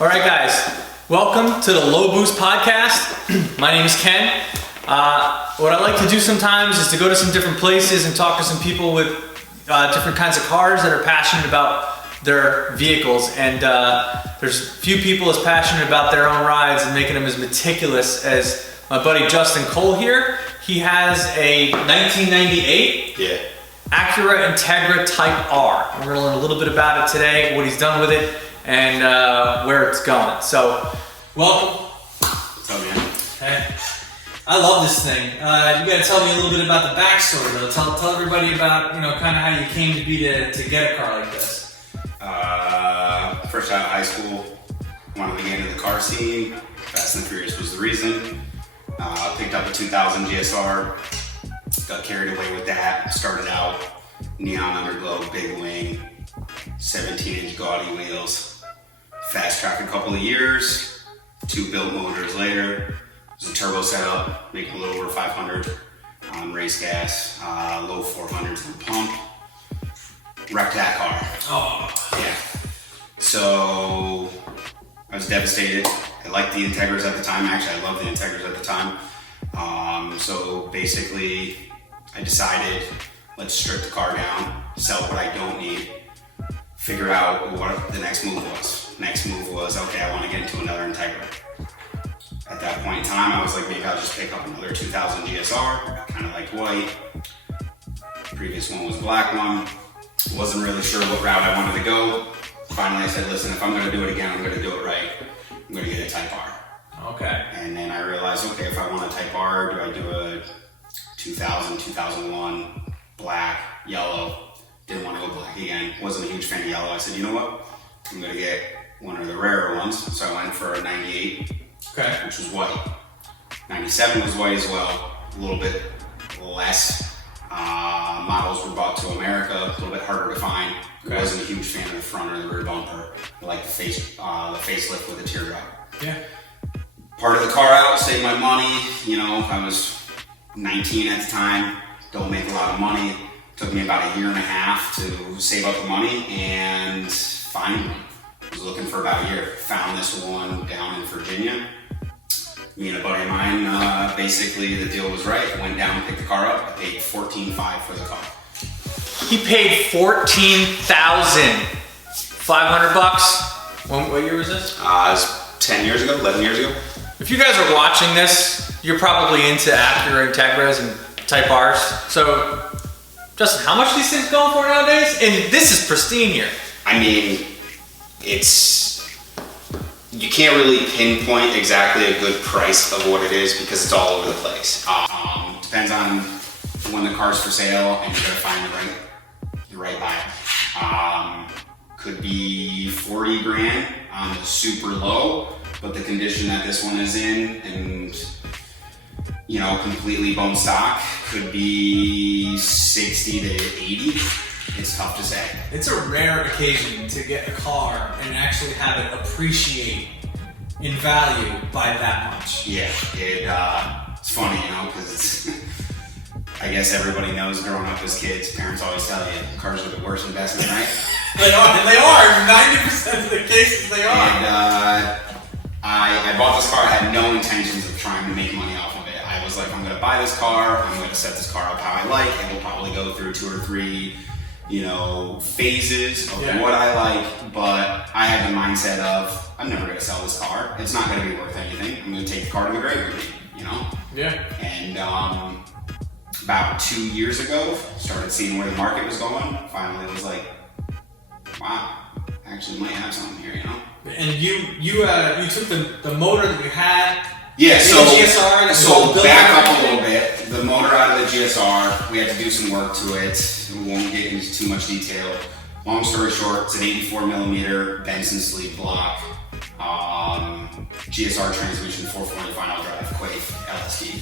All right, guys, welcome to the Low Boost Podcast. My name is Ken. What I like to do sometimes is to go to some different places and talk to some people with different kinds of cars that are passionate about their vehicles. And there's few people as passionate about their own rides and making them as meticulous as my buddy Justin Cole here. He has a 1998 Acura Integra Type-R. We're going to learn a little bit about it today, what he's done with it, and where it's going. So, welcome. What's up, man? Hey. I love this thing. You got to tell me a little bit about the backstory, though. Tell everybody about, kind of how you came to be to get a car like this. Fresh out of high school, wanted to get into the car scene. Fast and Furious was the reason. Picked up a 2000 GSR. Got carried away with that. Started out neon underglow, big wing, 17-inch gaudy wheels. Fast tracked a couple of years. 2 built motors later. It was a turbo setup, making a little over 500 on race gas, low 400s on pump. Wrecked that car. Oh. Yeah. So I was devastated. I liked the Integras at the time. Actually, I loved the Integras at the time. So basically, I decided, let's strip the car down, sell what I don't need, figure out what the next move was. Next move was, okay, I want to get into another Integra. At that point in time, I was like, maybe I'll just pick up another 2000 GSR, kind of like white. The previous one was a black one. Wasn't really sure what route I wanted to go. Finally, I said, listen, if I'm going to do it again, I'm going to do it right. I'm going to get a Type-R. Okay. And then I realized, okay, if I want a Type-R, do I do a 2000, 2001, black, yellow? Didn't want to go black again. Wasn't a huge fan of yellow. I said, you know what? I'm going to get one of the rarer ones. So I went for a 98, which was white. 97 was white as well. A little bit less. Models were brought to America, a little bit harder to find. I wasn't a huge fan of the front or the rear bumper. I like the facelift with the teardrop. Yeah. Part of the car out, saved my money. I was 19 at the time. Don't make a lot of money. Took me about a year and a half to save up the money and find one. I was looking for about a year. Found this one down in Virginia. Me and a buddy of mine, basically the deal was right. Went down and picked the car up. I paid $14,500 for the car. He paid $14,500. What year was this? It was 10 years ago, 11 years ago. If you guys are watching this, you're probably into Acura Integras and Type-Rs. So, Justin, how much are these things going for nowadays? And this is pristine here. I mean, you can't really pinpoint exactly a good price of what it is because it's all over the place. Depends on when the car's for sale and you gotta find the right buyer. Could be 40 grand on the super low, but the condition that this one is in and completely bone stock could be 60 to 80. It's tough to say. It's a rare occasion to get a car and actually have it appreciate in value by that much. Yeah, it's funny, because I guess everybody knows growing up as kids, parents always tell you cars are the worst investment, right? They are. 90% of the cases they are. And I bought this car. I had no intentions of trying to make money off of it. I was like, I'm going to buy this car. I'm going to set this car up how I like. It will probably go through 2 or 3 phases of what I like, but I had the mindset of, I'm never going to sell this car. It's not going to be worth anything. I'm going to take the car to the grave with me, Yeah. And about 2 years ago, started seeing where the market was going. Finally was like, wow, I actually might have something here, And you took the motor that you had. Yeah, so back up a little bit. The motor out of the GSR, we had to do some work to it. We won't get into too much detail. Long story short, it's an 84 millimeter Benson sleeve block. GSR transmission, 440 final drive, Quake, LSD.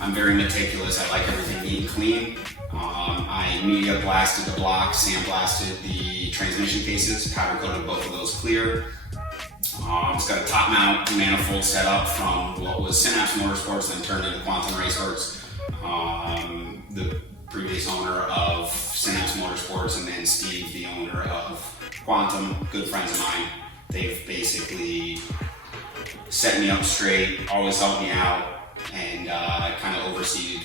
I'm very meticulous. I like everything neat and clean. I media blasted the block, sandblasted the transmission cases, powder coated both of those clear. It's got a top mount manifold set up from what was Synapse Motorsports, then turned into Quantum RACEWORKS. The previous owner of Synapse Motorsports and then Steve, the owner of Quantum, good friends of mine. They've basically basically set me up straight, always helped me out, and kind of overseed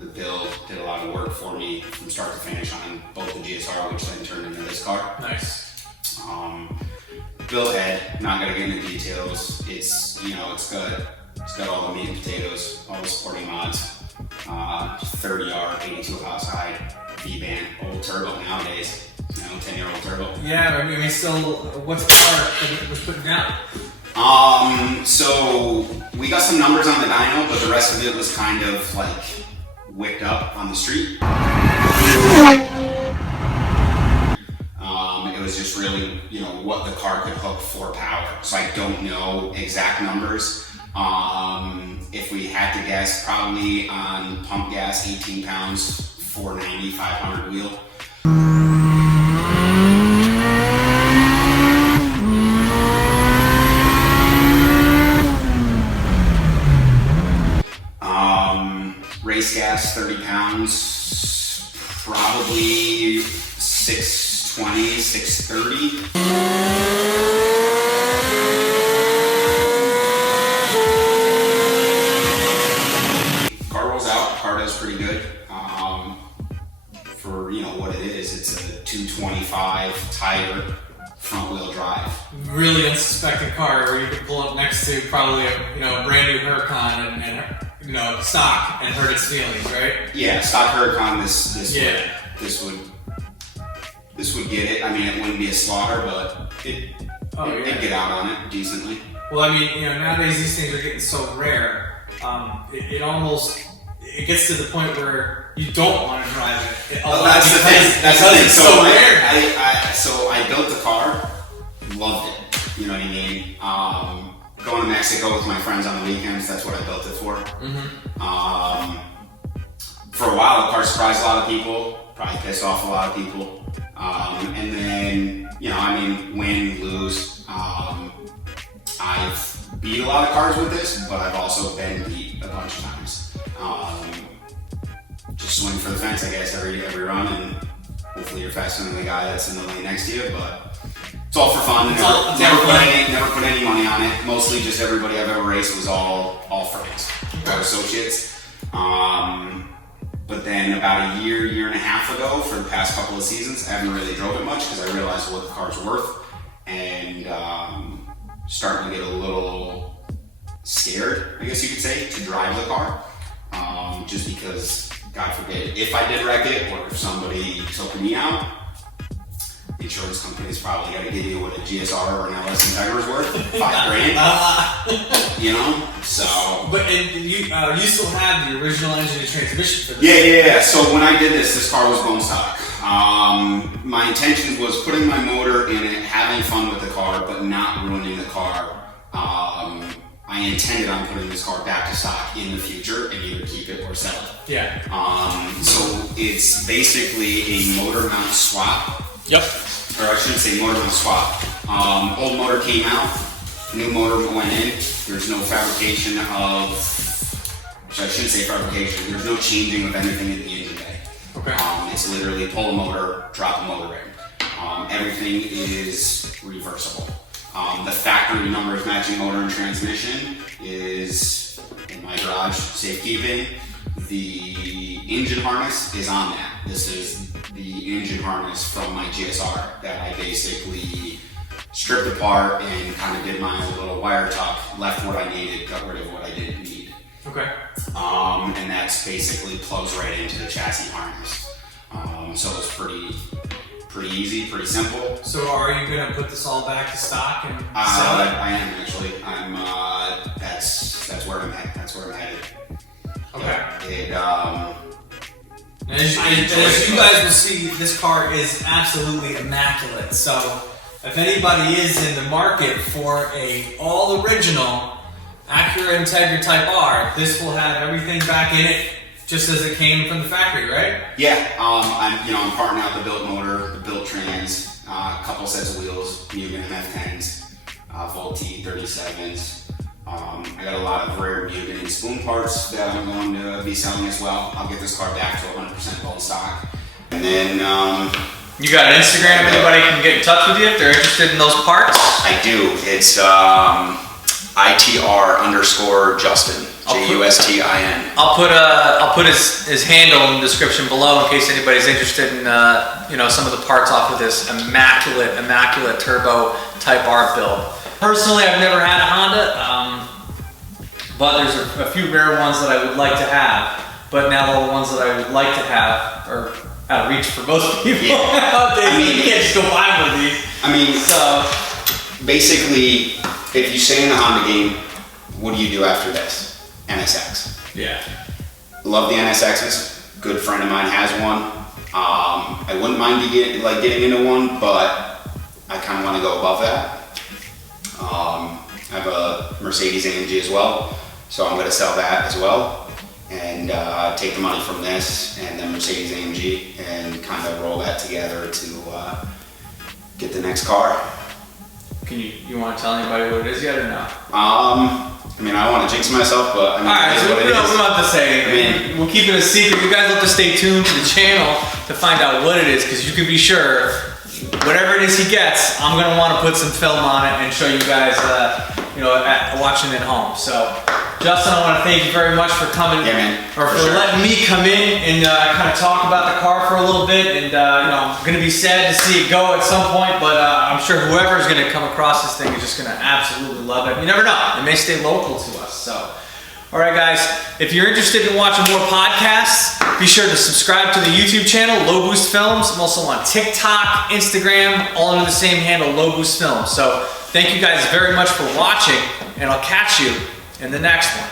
the build, did a lot of work for me from start to finish on both the GSR, which then turned into this car. Nice. Build head, not gonna get into details. It's, you know, it's got all the meat and potatoes, all the sporting mods. 30R, 82 outside, V-band, old turbo nowadays. You know, 10-year-old turbo. Yeah, I mean, still, what's the car that was put down? So we got some numbers on the dyno, but the rest of it was kind of like wicked up on the street. It was just really, you know, what the car could hook for power. So I don't know exact numbers. If we had to guess, probably on pump gas, 18 pounds, 490, 500 wheel. Race gas, 30 pounds, probably 620, 630. Car rolls out, car does pretty good. For, you know, what it is, it's a 225 tire front wheel drive. Really unsuspecting car where you could pull up next to probably a brand new Huracan and you know, stock and hurt its feelings, right? Yeah, stock Huracan, this would get it. I mean, it wouldn't be a slaughter, but it'd get out on it decently. Well, I mean, you know, nowadays these things are getting so rare. It gets to the point where you don't want to drive it. That's the thing. That's the thing. So rare. So I built the car, loved it. You know what I mean? Going to Mexico with my friends on the weekends, that's what I built it for. For a while, the car surprised a lot of people, probably pissed off a lot of people. And then, you know, I mean, win, lose. I've beat a lot of cars with this, but I've also been beat a bunch of times. Just swing for the fence, I guess, every run, and hopefully you're faster than the guy that's in the lane next to you, but it's all for fun. Never put any money on it. Mostly just everybody I've ever raced was all friends, our associates. But then about a year and a half ago, for the past couple of seasons, I haven't really drove it much because I realized what the car's worth, and starting to get a little scared, I guess you could say, to drive the car. Just because, God forbid, if I did wreck it or if somebody took me out, the insurance company's probably got to give you what a GSR or an LS Integra is worth, $5,000. You know, so. But you still have the original engine and transmission for this. Yeah. So when I did this car was bone stock. My intention was putting my motor in it, having fun with the car, but not ruining the car. I intended on putting this car back to stock in the future and either keep it or sell it. Yeah. So it's basically a motor mount swap. Yep. Or I shouldn't say motor mount swap. Old motor came out, new motor went in. There's no fabrication of, I shouldn't say fabrication, there's no changing of anything in the engine bay. Okay. It's literally pull a motor, drop a motor in. Everything is reversible. The factory numbers matching motor and transmission is in my garage, safekeeping. The engine harness is on that. This is the engine harness from my GSR that I basically stripped apart and kind of did my own little wire tuck, left what I needed, got rid of what I didn't need. Okay. And that's basically plugs right into the chassis harness. So it's pretty easy, pretty simple. So are you gonna put this all back to stock and sell it? I am actually. I'm. That's where I'm at. That's where I'm headed. Okay. As you guys will see, this car is absolutely immaculate. So if anybody is in the market for a all original Acura Integra Type-R, this will have everything back in it, just as it came from the factory, right? Yeah, I'm parting out the built motor, the built trans, a couple sets of wheels, Mugen MF10s, Volt T 37s. I got a lot of rare Mugen and spoon parts that I'm going to be selling as well. I'll get this car back to 100% bone stock. And then you got an Instagram? Anybody can get in touch with you if they're interested in those parts? I do. It's ITR_Justin. JUSTIN. I'll put his handle in the description below in case anybody's interested in you know, some of the parts off of this immaculate turbo Type-R build. Personally, I've never had a Honda, but there's a few rare ones that I would like to have. But now all the ones that I would like to have are out of reach for most people. Yeah. You can't just go buy one of these. I mean, so basically, if you stay in the Honda game, what do you do after this? NSX. yeah. Love the NSXs. Good friend of mine has one. I wouldn't mind getting into one, but I kind of want to go above that. I have a Mercedes AMG as well, so I'm going to sell that as well and take the money from this and the Mercedes AMG and kind of roll that together to get the next car. You want to tell anybody what it is yet or no? I mean, I don't want to jinx myself, but I mean, alright, so we don't have to say anything. I mean, we'll keep it a secret. You guys have to stay tuned to the channel to find out what it is, because you can be sure whatever it is he gets, I'm going to want to put some film on it and show you guys, you know, watching at home. So, Justin, I want to thank you very much for coming, for letting me come in and kind of talk about the car for a little bit. And you know, I'm going to be sad to see it go at some point, but I'm sure whoever is going to come across this thing is just going to absolutely love it. You never know; it may stay local to us. So, all right, guys, if you're interested in watching more podcasts, be sure to subscribe to the YouTube channel, Low Boost Films. I'm also on TikTok, Instagram, all under the same handle, Low Boost Films. So, thank you guys very much for watching, and I'll catch you in the next one.